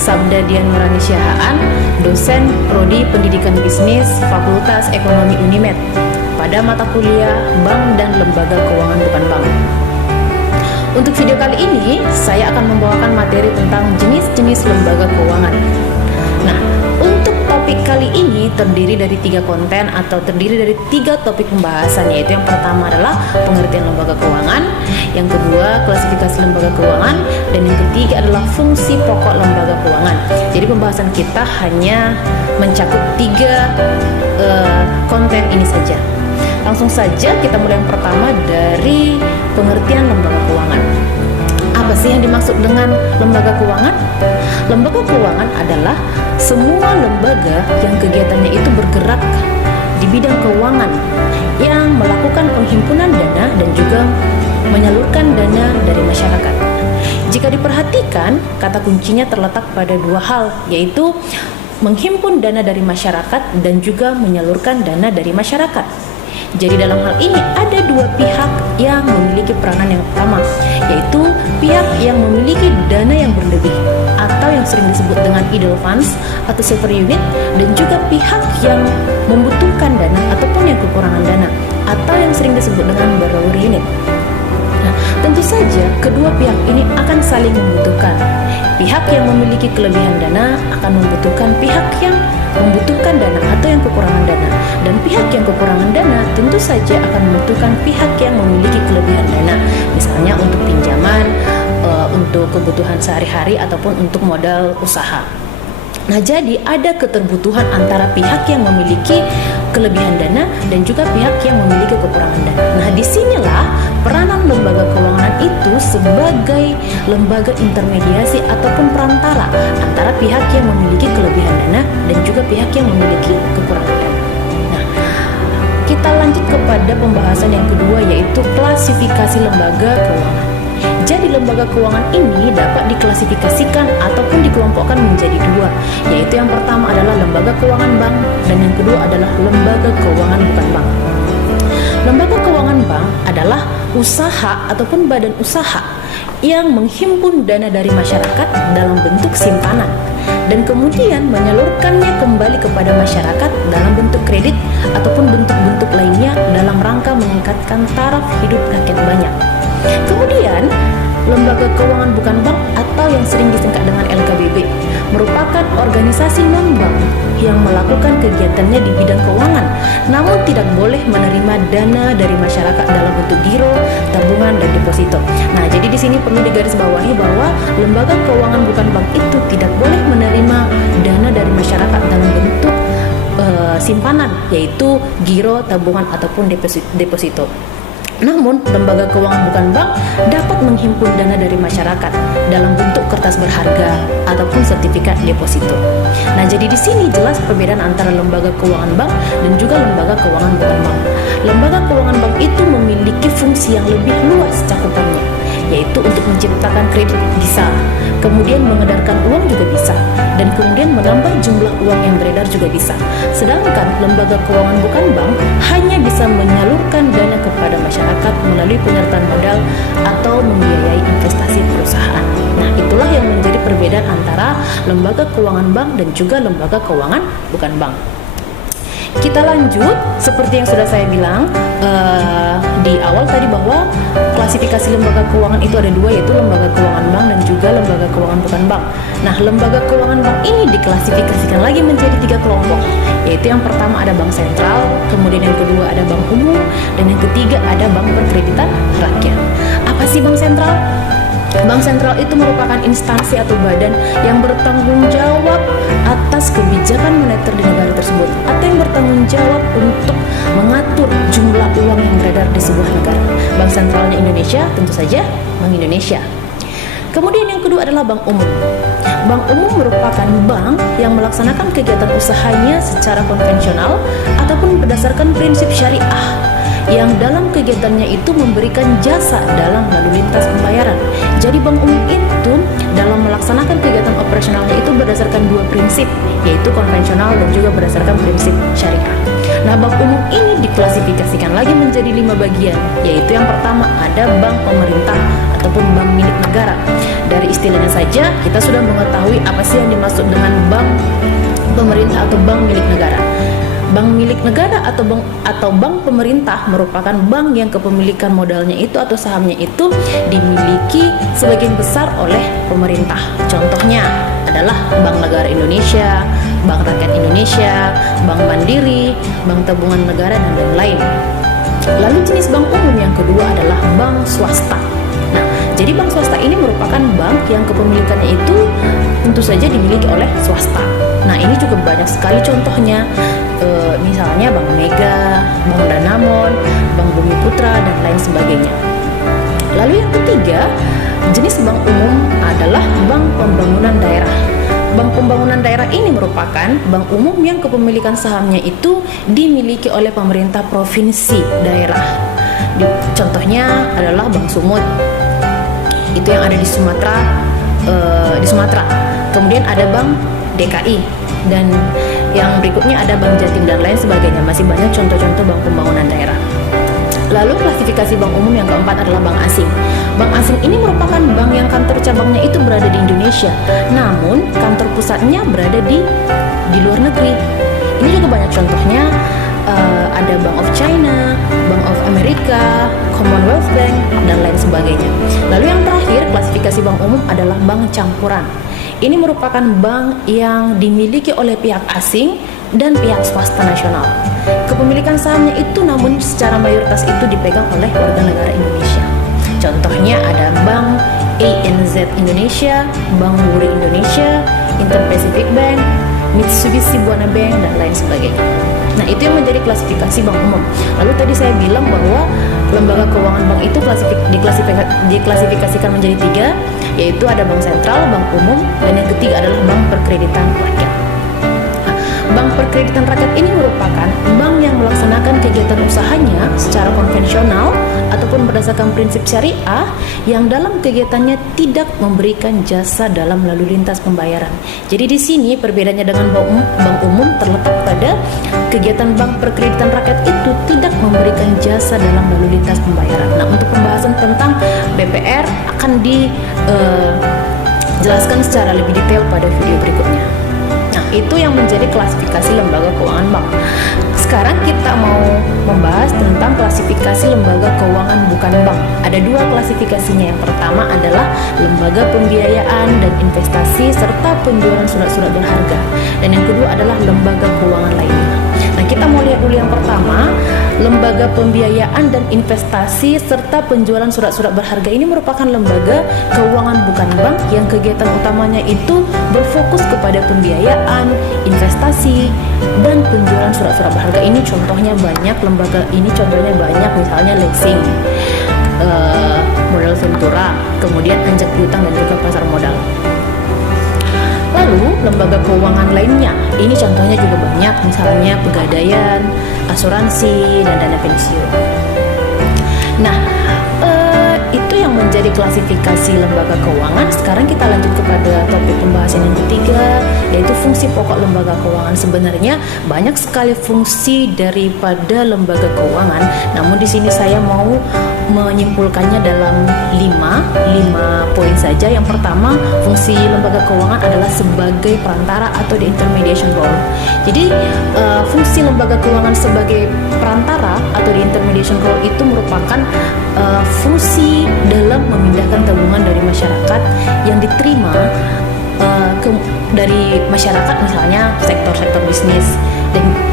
Sabda Dian Nurani Syahaan, dosen Prodi Pendidikan Bisnis Fakultas Ekonomi Unimed, pada mata kuliah Bank dan Lembaga Keuangan Bukan Bank. Untuk video kali ini, saya akan membawakan materi tentang jenis-jenis lembaga keuangan. Nah, untuk topik kali ini terdiri dari 3 konten atau terdiri dari 3 topik pembahasan, yaitu yang pertama adalah pengertian lembaga keuangan, yang kedua klasifikasi lembaga keuangan, dan yang ketiga adalah fungsi pokok lembaga keuangan. Jadi pembahasan kita hanya mencakup 3 konten ini saja. Langsung saja kita mulai yang pertama dari pengertian lembaga keuangan. Apa sih yang dimaksud dengan lembaga keuangan? Lembaga keuangan adalah semua lembaga yang kegiatannya itu bergerak di bidang keuangan, yang melakukan penghimpunan dana dan juga menyalurkan dana dari masyarakat. Jika diperhatikan, kata kuncinya terletak pada 2 hal, yaitu menghimpun dana dari masyarakat dan juga menyalurkan dana dari masyarakat. Jadi dalam hal ini ada 2 pihak yang memiliki peranan yang utama, yaitu pihak yang memiliki dana yang berlebih atau yang sering disebut dengan idle funds atau silver unit, dan juga pihak yang membutuhkan dana ataupun yang kekurangan dana atau yang sering disebut dengan borrower unit. Nah, tentu saja kedua pihak ini akan saling membutuhkan. Pihak yang memiliki kelebihan dana akan membutuhkan pihak yang membutuhkan dana atau yang kekurangan dana, dan pihak yang kekurangan dana tentu saja akan membutuhkan pihak yang memiliki kelebihan dana, misalnya untuk pinjaman, untuk kebutuhan sehari-hari ataupun untuk modal usaha. Nah, jadi ada keterbutuhan antara pihak yang memiliki kelebihan dana dan juga pihak yang memiliki kekurangan dana. Nah, disinilah peranan lembaga keuangan itu sebagai lembaga intermediasi ataupun perantara antara pihak yang memiliki kelebihan dana dan juga pihak yang memiliki kekurangan dana. Nah, kita lanjut kepada pembahasan yang kedua, yaitu klasifikasi lembaga keuangan. Jadi lembaga keuangan ini dapat diklasifikasikan ataupun dikelompokkan menjadi 2, yaitu yang pertama adalah lembaga keuangan bank dan yang kedua adalah lembaga keuangan bukan bank. Lembaga keuangan bank adalah usaha ataupun badan usaha yang menghimpun dana dari masyarakat dalam bentuk simpanan dan kemudian menyalurkannya kembali kepada masyarakat dalam bentuk kredit ataupun bentuk-bentuk lainnya dalam rangka meningkatkan taraf hidup rakyat banyak. Kemudian, lembaga keuangan bukan bank atau yang sering disingkat dengan LKBB merupakan organisasi non-bank yang melakukan kegiatannya di bidang keuangan, namun tidak boleh menerima dana dari masyarakat dalam bentuk giro, tabungan, dan deposito. Nah, jadi di sini perlu digarisbawahi bahwa lembaga keuangan bukan bank itu tidak boleh menerima dana dari masyarakat dalam bentuk simpanan, yaitu giro, tabungan, ataupun deposito. Namun, lembaga keuangan bukan bank dapat menghimpun dana dari masyarakat dalam bentuk kertas berharga ataupun sertifikat deposito. Nah, jadi di sini jelas perbedaan antara lembaga keuangan bank dan juga lembaga keuangan bukan bank. Lembaga keuangan bank itu memiliki fungsi yang lebih luas cakupannya, yaitu untuk menciptakan kredit bisa, kemudian mengedarkan uang juga bisa, dan kemudian menambah jumlah uang yang beredar juga bisa. Sedangkan lembaga keuangan bukan bank hanya bisa menyalurkan dana kepada masyarakat melalui penyertaan modal atau membiayai investasi perusahaan. Nah, itulah yang menjadi perbedaan antara lembaga keuangan bank dan juga lembaga keuangan bukan bank. Kita lanjut, seperti yang sudah saya bilang di awal tadi bahwa klasifikasi lembaga keuangan itu ada 2, yaitu lembaga keuangan bank dan juga lembaga keuangan bukan bank. Nah, lembaga keuangan bank ini diklasifikasikan lagi menjadi 3 kelompok, yaitu yang pertama ada bank sentral, kemudian yang kedua ada bank umum, dan yang ketiga ada bank perkreditan rakyat. Apa sih bank sentral? Bank sentral itu merupakan instansi atau badan yang bertanggung jawab atas kebijakan moneter di negara tersebut atau yang bertanggung jawab untuk mengatur jumlah uang yang beredar di sebuah negara. Bank sentralnya Indonesia tentu saja Bank Indonesia. Kemudian yang kedua adalah bank umum. Bank umum merupakan bank yang melaksanakan kegiatan usahanya secara konvensional ataupun berdasarkan prinsip syariah, yang dalam kegiatannya itu memberikan jasa dalam lalu lintas pembayaran. Jadi bank umum itu dalam melaksanakan kegiatan operasionalnya itu berdasarkan 2 prinsip, yaitu konvensional dan juga berdasarkan prinsip syariah. Nah, bank umum ini diklasifikasikan lagi menjadi 5 bagian, yaitu yang pertama ada bank pemerintah ataupun bank milik negara. Dari istilahnya saja kita sudah mengetahui apa sih yang dimaksud dengan bank pemerintah atau bank milik negara. Bank milik negara atau bank pemerintah merupakan bank yang kepemilikan modalnya itu atau sahamnya itu dimiliki sebagian besar oleh pemerintah. Contohnya adalah Bank Negara Indonesia, Bank Rakyat Indonesia, Bank Mandiri, Bank Tabungan Negara, dan lain-lain. Lalu jenis bank umum yang kedua adalah bank swasta. Nah, jadi bank swasta ini merupakan bank yang kepemilikannya itu tentu saja dimiliki oleh swasta. Nah, ini cukup banyak sekali contohnya, misalnya Bank Mega, Bank Danamon, Bank Bumi Putra, dan lain sebagainya. Lalu yang ketiga, jenis bank umum adalah bank pembangunan daerah. Bank pembangunan daerah ini merupakan bank umum yang kepemilikan sahamnya itu dimiliki oleh pemerintah provinsi daerah. Contohnya adalah Bank Sumut, itu yang ada di Sumatera. Kemudian ada Bank DKI, dan yang berikutnya ada Bank Jatim dan lain sebagainya. Masih banyak contoh-contoh bank pembangunan daerah. Lalu klasifikasi bank umum yang keempat adalah bank asing. Bank asing ini merupakan bank yang kantor cabangnya itu berada di Indonesia, namun kantor pusatnya berada di luar negeri. Ini juga banyak contohnya, ada Bank of China, Bank of America, Commonwealth Bank, dan lain sebagainya. Lalu yang terakhir, klasifikasi bank umum adalah bank campuran. Ini merupakan bank yang dimiliki oleh pihak asing dan pihak swasta nasional. Kepemilikan sahamnya itu namun secara mayoritas itu dipegang oleh warga negara Indonesia. Contohnya ada Bank ANZ Indonesia, Bank Wuri Indonesia, Interpacific Bank, Mitsubishi Buana Bank, dan lain sebagainya. Nah, itu yang menjadi klasifikasi bank umum. Lalu tadi saya bilang bahwa lembaga keuangan bank itu diklasifikasikan menjadi 3, yaitu ada bank sentral, bank umum, dan yang ketiga adalah bank perkreditan rakyat. Bank perkreditan rakyat ini merupakan bank yang melaksanakan kegiatan usahanya secara konvensional ataupun berdasarkan prinsip syariah yang dalam kegiatannya tidak memberikan jasa dalam lalu lintas pembayaran. Jadi di sini perbedaannya dengan bank umum terletak pada kegiatan bank perkreditan rakyat itu tidak memberikan jasa dalam lalu lintas pembayaran. Nah, untuk pembahasan tentang BPR akan dijelaskan secara lebih detail pada video berikutnya. Nah, itu yang menjadi klasifikasi lembaga keuangan bank. Sekarang kita mau membahas tentang klasifikasi lembaga keuangan bukan bank. Ada 2 klasifikasinya. Yang pertama adalah lembaga pembiayaan dan investasi serta penjualan surat-surat berharga. Dan yang kedua adalah lembaga keuangan lainnya. Nah, kita mau lihat dulu yang pertama, lembaga pembiayaan dan investasi serta penjualan surat-surat berharga ini merupakan lembaga keuangan bukan bank yang kegiatan utamanya itu berfokus kepada pembiayaan, investasi, dan penjualan surat-surat berharga. Ini contohnya banyak, lembaga ini contohnya banyak, misalnya leasing, modal Ventura, kemudian anjak piutang, dan juga pasar modal. Lalu lembaga keuangan lainnya, ini contohnya juga banyak, misalnya pegadaian, asuransi, dan dana pensiun. Nah, itu yang menjadi klasifikasi lembaga keuangan. Sekarang kita lanjut kepada topik pembahasan yang ketiga, yaitu fungsi pokok lembaga keuangan. Sebenarnya banyak sekali fungsi daripada lembaga keuangan, namun di sini saya mau menyimpulkannya dalam 5 poin saja. Yang pertama, fungsi lembaga keuangan adalah sebagai perantara atau the intermediation role. Jadi fungsi lembaga keuangan sebagai perantara atau the intermediation role itu merupakan fungsi dalam memindahkan tabungan dari masyarakat yang diterima dari masyarakat, misalnya sektor-sektor bisnis,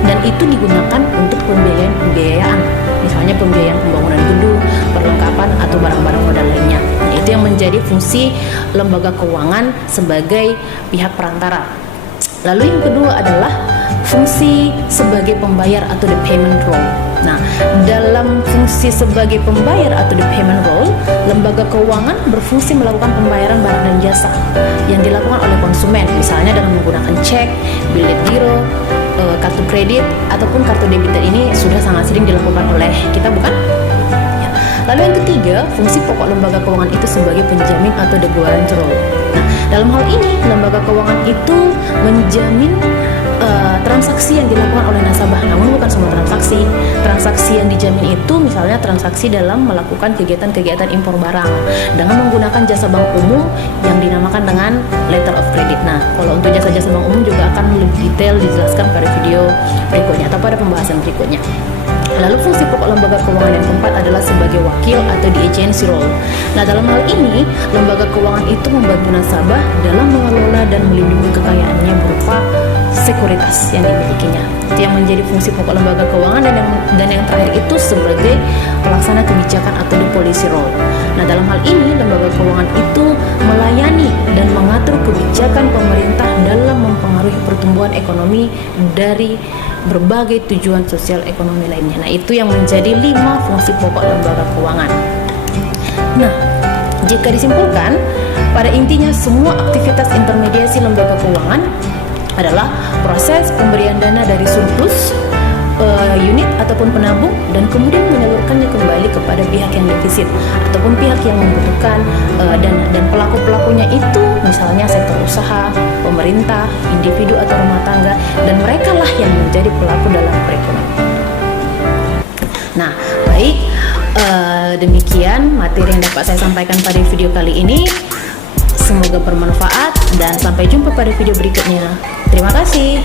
dan itu digunakan untuk pembiayaan, misalnya pembiayaan pembangunan gedung, perlengkapan, atau barang-barang modal lainnya. Nah, itu yang menjadi fungsi lembaga keuangan sebagai pihak perantara. Lalu yang kedua adalah fungsi sebagai pembayar atau the payment role. Nah, dalam fungsi sebagai pembayar atau the payment role, lembaga keuangan berfungsi melakukan pembayaran barang dan jasa yang dilakukan oleh konsumen, misalnya dengan menggunakan cek, bilet giro, kartu kredit, ataupun kartu debit. Ini sudah sangat sering dilakukan oleh kita, bukan? Ya. Lalu yang ketiga, fungsi pokok lembaga keuangan itu sebagai penjamin atau the guarantor role. Nah, dalam hal ini lembaga keuangan itu menjamin transaksi yang dilakukan oleh nasabah, namun bukan semua transaksi. Transaksi yang dijamin itu misalnya transaksi dalam melakukan kegiatan-kegiatan impor barang dengan menggunakan jasa bank umum yang dinamakan dengan letter of credit. Nah, kalau untuk jasa-jasa bank umum juga akan lebih detail dijelaskan pada video berikutnya atau pada pembahasan berikutnya. Lalu fungsi pokok lembaga keuangan yang keempat adalah sebagai wakil atau di agency role. Nah, dalam hal ini, lembaga keuangan itu membantu nasabah dalam mengelola dan melindungi kekayaannya berupa sekuritas yang dimilikinya. Itu yang menjadi fungsi pokok lembaga keuangan, dan yang terakhir itu sebagai pelaksana kebijakan atau di policy role. Nah, dalam hal ini, lembaga keuangan itu melayani dan mengatur kebijakan pemerintah dalam mempengaruhi pertumbuhan ekonomi dari berbagai tujuan sosial ekonomi lainnya. Nah, itu yang menjadi 5 fungsi pokok lembaga keuangan. Nah, jika disimpulkan, pada intinya semua aktivitas intermediasi lembaga keuangan adalah proses pemberian dana dari surplus unit ataupun penabung dan kemudian menyalurkannya kembali kepada pihak yang defisit ataupun pihak yang membutuhkan dana, dan pelaku-pelakunya itu misalnya sektor usaha, pemerintah, individu atau rumah tangga, dan mereka lah yang menjadi pelaku dalam perekonomian. Nah, baik, demikian materi yang dapat saya sampaikan pada video kali ini. Semoga bermanfaat dan sampai jumpa pada video berikutnya. Terima kasih.